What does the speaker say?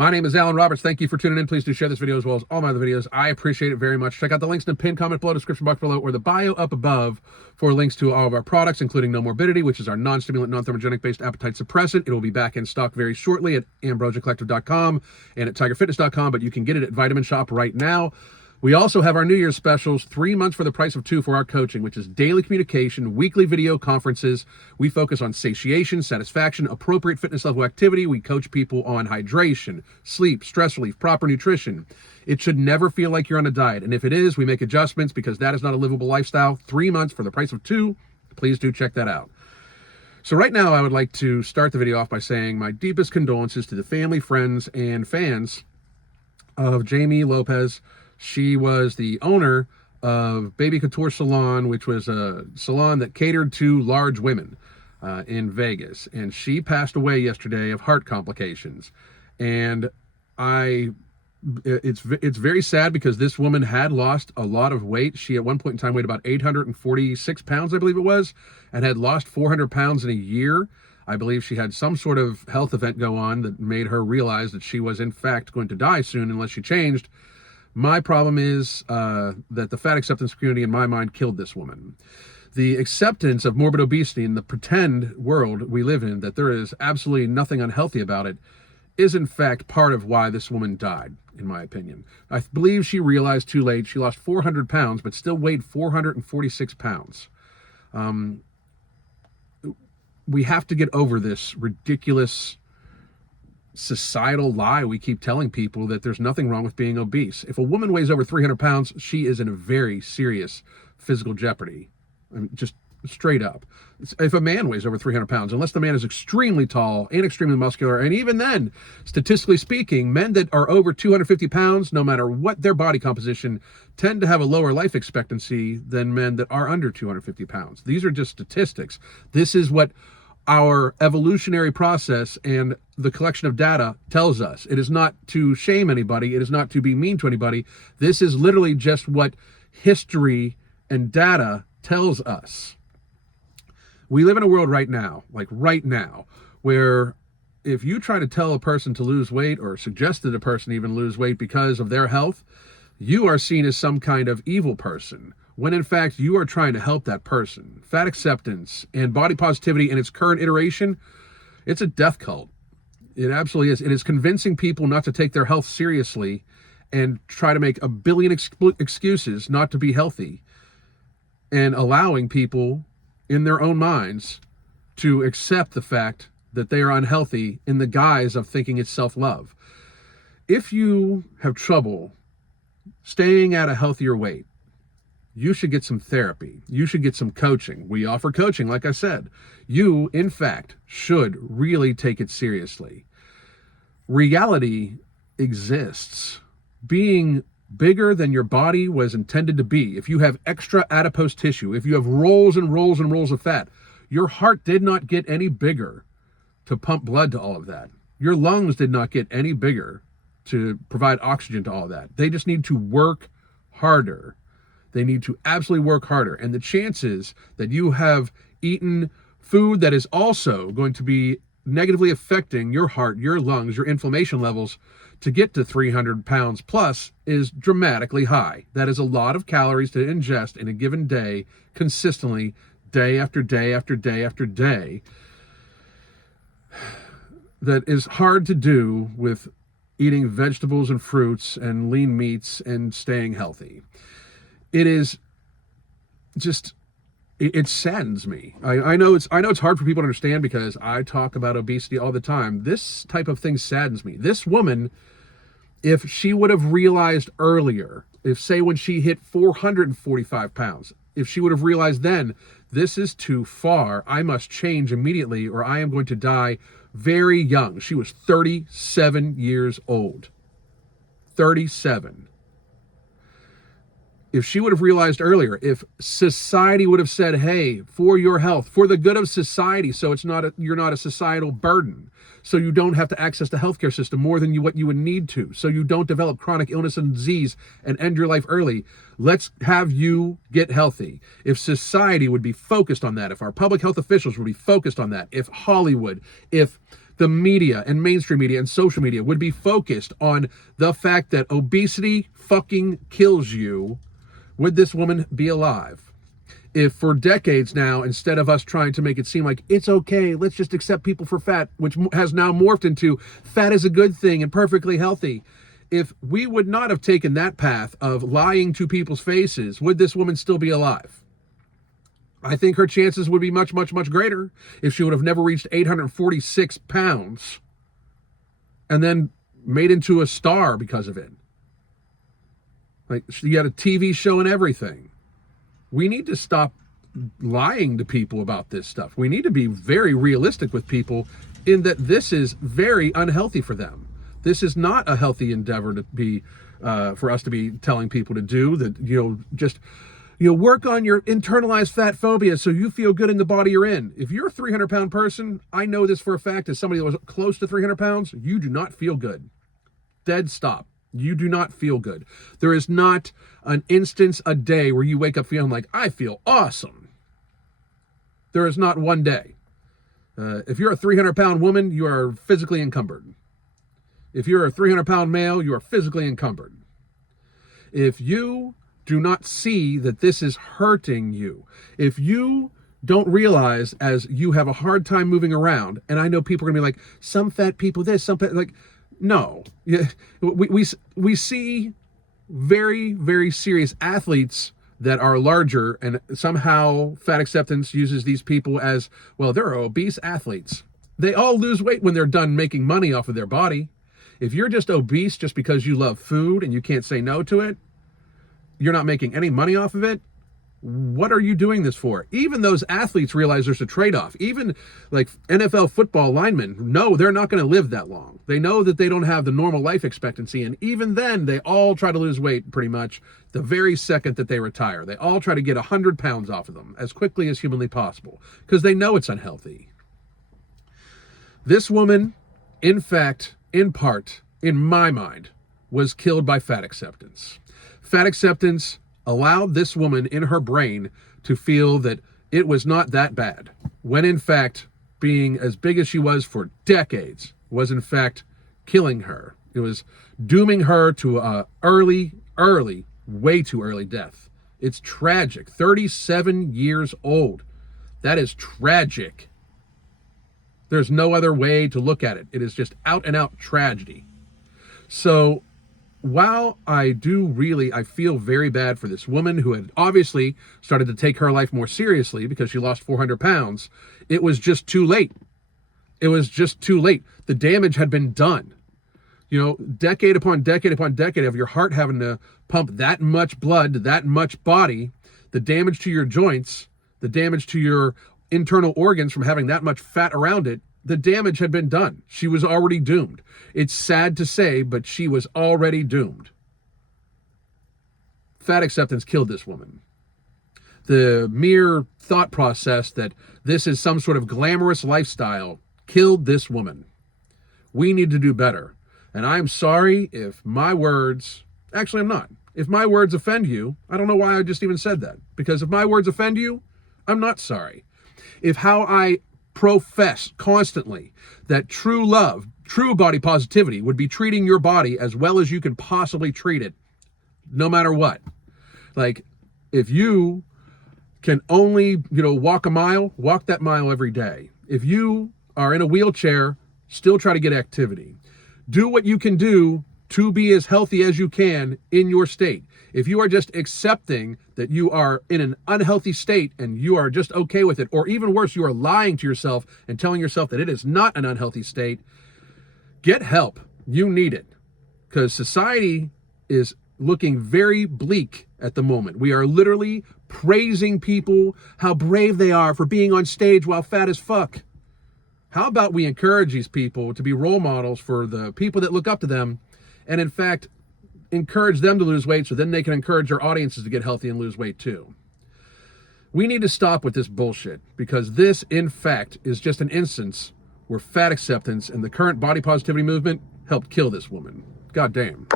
My name is Alan Roberts. Thank you for tuning in. Please do share this video as well as all my other videos. I appreciate it very much. Check out the links in the pinned comment below, description box below, or the bio up above for links to all of our products, including No Morbidity, which is our non-stimulant, non-thermogenic-based appetite suppressant. It will be back in stock very shortly at ambrosiacollective.com and at tigerfitness.com, but you can get it at Vitamin Shop right now. We also have our New Year's specials, 3 months for the price of 2 for our coaching, which is daily communication, weekly video conferences. We focus on satiation, satisfaction, appropriate fitness level activity. We coach people on hydration, sleep, stress relief, proper nutrition. It should never feel like you're on a diet. And if it is, we make adjustments because that is not a livable lifestyle. 3 months for the price of 2. Please do check that out. So right now, I would like to start the video off by saying my deepest condolences to the family, friends, and fans of Jamie Lopez. She was the owner of Baby Couture Salon, which was a salon that catered to large women in Vegas. And she passed away yesterday of heart complications. And it's very sad because this woman had lost a lot of weight. She at one point in time weighed about 846 pounds, I believe it was, and had lost 400 pounds in a year. I believe she had some sort of health event go on that made her realize that she was in fact going to die soon unless she changed. My problem is that the fat acceptance community, in my mind, killed this woman. The acceptance of morbid obesity in the pretend world we live in, that there is absolutely nothing unhealthy about it, is in fact part of why this woman died, in my opinion. I believe she realized too late. She lost 400 pounds, but still weighed 446 pounds. We have to get over this ridiculous societal lie we keep telling people that there's nothing wrong with being obese. If a woman weighs over 300 pounds, she is in a very serious physical jeopardy. I mean, just straight up. If a man weighs over 300 pounds, unless the man is extremely tall and extremely muscular, and even then, statistically speaking, men that are over 250 pounds, no matter what their body composition, tend to have a lower life expectancy than men that are under 250 pounds. These are just statistics. This is what our evolutionary process and the collection of data tells us. It is not to shame anybody. It is not to be mean to anybody. This is literally just what history and data tells us. We live in a world right now, where if you try to tell a person to lose weight or suggest that a person even lose weight because of their health, you are seen as some kind of evil person, when in fact you are trying to help that person. Fat acceptance and body positivity in its current iteration, it's a death cult. It absolutely is. It is convincing people not to take their health seriously and try to make a billion excuses not to be healthy, and allowing people in their own minds to accept the fact that they are unhealthy in the guise of thinking it's self-love. If you have trouble staying at a healthier weight, you should get some therapy. You should get some coaching. We offer coaching, like I said. You, in fact, should really take it seriously. Reality exists. Being bigger than your body was intended to be. If you have extra adipose tissue, if you have rolls and rolls and rolls of fat, your heart did not get any bigger to pump blood to all of that. Your lungs did not get any bigger to provide oxygen to all of that. They just need to work harder. They need to absolutely work harder. And the chances that you have eaten food that is also going to be negatively affecting your heart, your lungs, your inflammation levels to get to 300 pounds plus is dramatically high. That is a lot of calories to ingest in a given day, consistently, day after day after day after day. That is hard to do with eating vegetables and fruits and lean meats and staying healthy. It is just, it saddens me. I know it's hard for people to understand because I talk about obesity all the time. This type of thing saddens me. This woman, if she would have realized earlier, if say when she hit 445 pounds, if she would have realized then, this is too far, I must change immediately or I am going to die very young. She was 37 years old. 37. If she would have realized earlier, if society would have said, hey, for your health, for the good of society, so you're not a societal burden, so you don't have to access the healthcare system more than what you would need to, so you don't develop chronic illness and disease and end your life early, let's have you get healthy. If society would be focused on that, if our public health officials would be focused on that, if Hollywood, if the media and mainstream media and social media would be focused on the fact that obesity fucking kills you, would this woman be alive? If for decades now, instead of us trying to make it seem like it's okay, let's just accept people for fat, which has now morphed into fat is a good thing and perfectly healthy, if we would not have taken that path of lying to people's faces, would this woman still be alive? I think her chances would be much, much, much greater if she would have never reached 846 pounds and then made into a star because of it. Like, she had a TV show and everything. We need to stop lying to people about this stuff. We need to be very realistic with people in that this is very unhealthy for them. This is not a healthy endeavor to be, for us to be telling people to do that, just work on your internalized fat phobia so you feel good in the body you're in. If you're a 300-pound person, I know this for a fact, as somebody that was close to 300 pounds, you do not feel good. Dead stop. You do not feel good. There is not an instance a day where you wake up feeling like, I feel awesome. There is not one day. If you're a 300-pound woman, you are physically encumbered. If you're a 300-pound male, you are physically encumbered. If you do not see that this is hurting you, if you don't realize as you have a hard time moving around, and I know people are going to be like, some fat people this, some fat, like, no. Yeah, we see very, very serious athletes that are larger, and somehow fat acceptance uses these people as, well, they're obese athletes. They all lose weight when they're done making money off of their body. If you're just obese just because you love food and you can't say no to it, you're not making any money off of it, what are you doing this for? Even those athletes realize there's a trade-off. Even like NFL football linemen know they're not going to live that long. They know that they don't have the normal life expectancy, and even then they all try to lose weight pretty much the very second that they retire. They all try to get 100 pounds off of them as quickly as humanly possible because they know it's unhealthy. This woman, in fact, in part, in my mind, was killed by fat acceptance. Fat acceptance allowed this woman in her brain to feel that it was not that bad, when in fact, being as big as she was for decades was in fact killing her. It was dooming her to a early, way too early death. It's tragic. 37 years old. That is tragic. There's no other way to look at it. It is just out and out tragedy. So while I feel very bad for this woman who had obviously started to take her life more seriously because she lost 400 pounds, it was just too late. It was just too late. The damage had been done. Decade upon decade upon decade of your heart having to pump that much blood to that much body, the damage to your joints, the damage to your internal organs from having that much fat around it, the damage had been done. She was already doomed. It's sad to say, but she was already doomed. Fat acceptance killed this woman. The mere thought process that this is some sort of glamorous lifestyle killed this woman. We need to do better. And I'm sorry if my words, actually I'm not. If my words offend you, I don't know why I just even said that. Because if my words offend you, I'm not sorry. If how I profess constantly that true love, true body positivity would be treating your body as well as you can possibly treat it, no matter what. Like, if you can only, walk a mile, walk that mile every day. If you are in a wheelchair, still try to get activity. Do what you can do to be as healthy as you can in your state. If you are just accepting that you are in an unhealthy state and you are just okay with it, or even worse, you are lying to yourself and telling yourself that it is not an unhealthy state, get help. You need it. Because society is looking very bleak at the moment. We are literally praising people, how brave they are for being on stage while fat as fuck. How about we encourage these people to be role models for the people that look up to them, and in fact, encourage them to lose weight so then they can encourage their audiences to get healthy and lose weight too. We need to stop with this bullshit, because this, in fact, is just an instance where fat acceptance and the current body positivity movement helped kill this woman. God damn.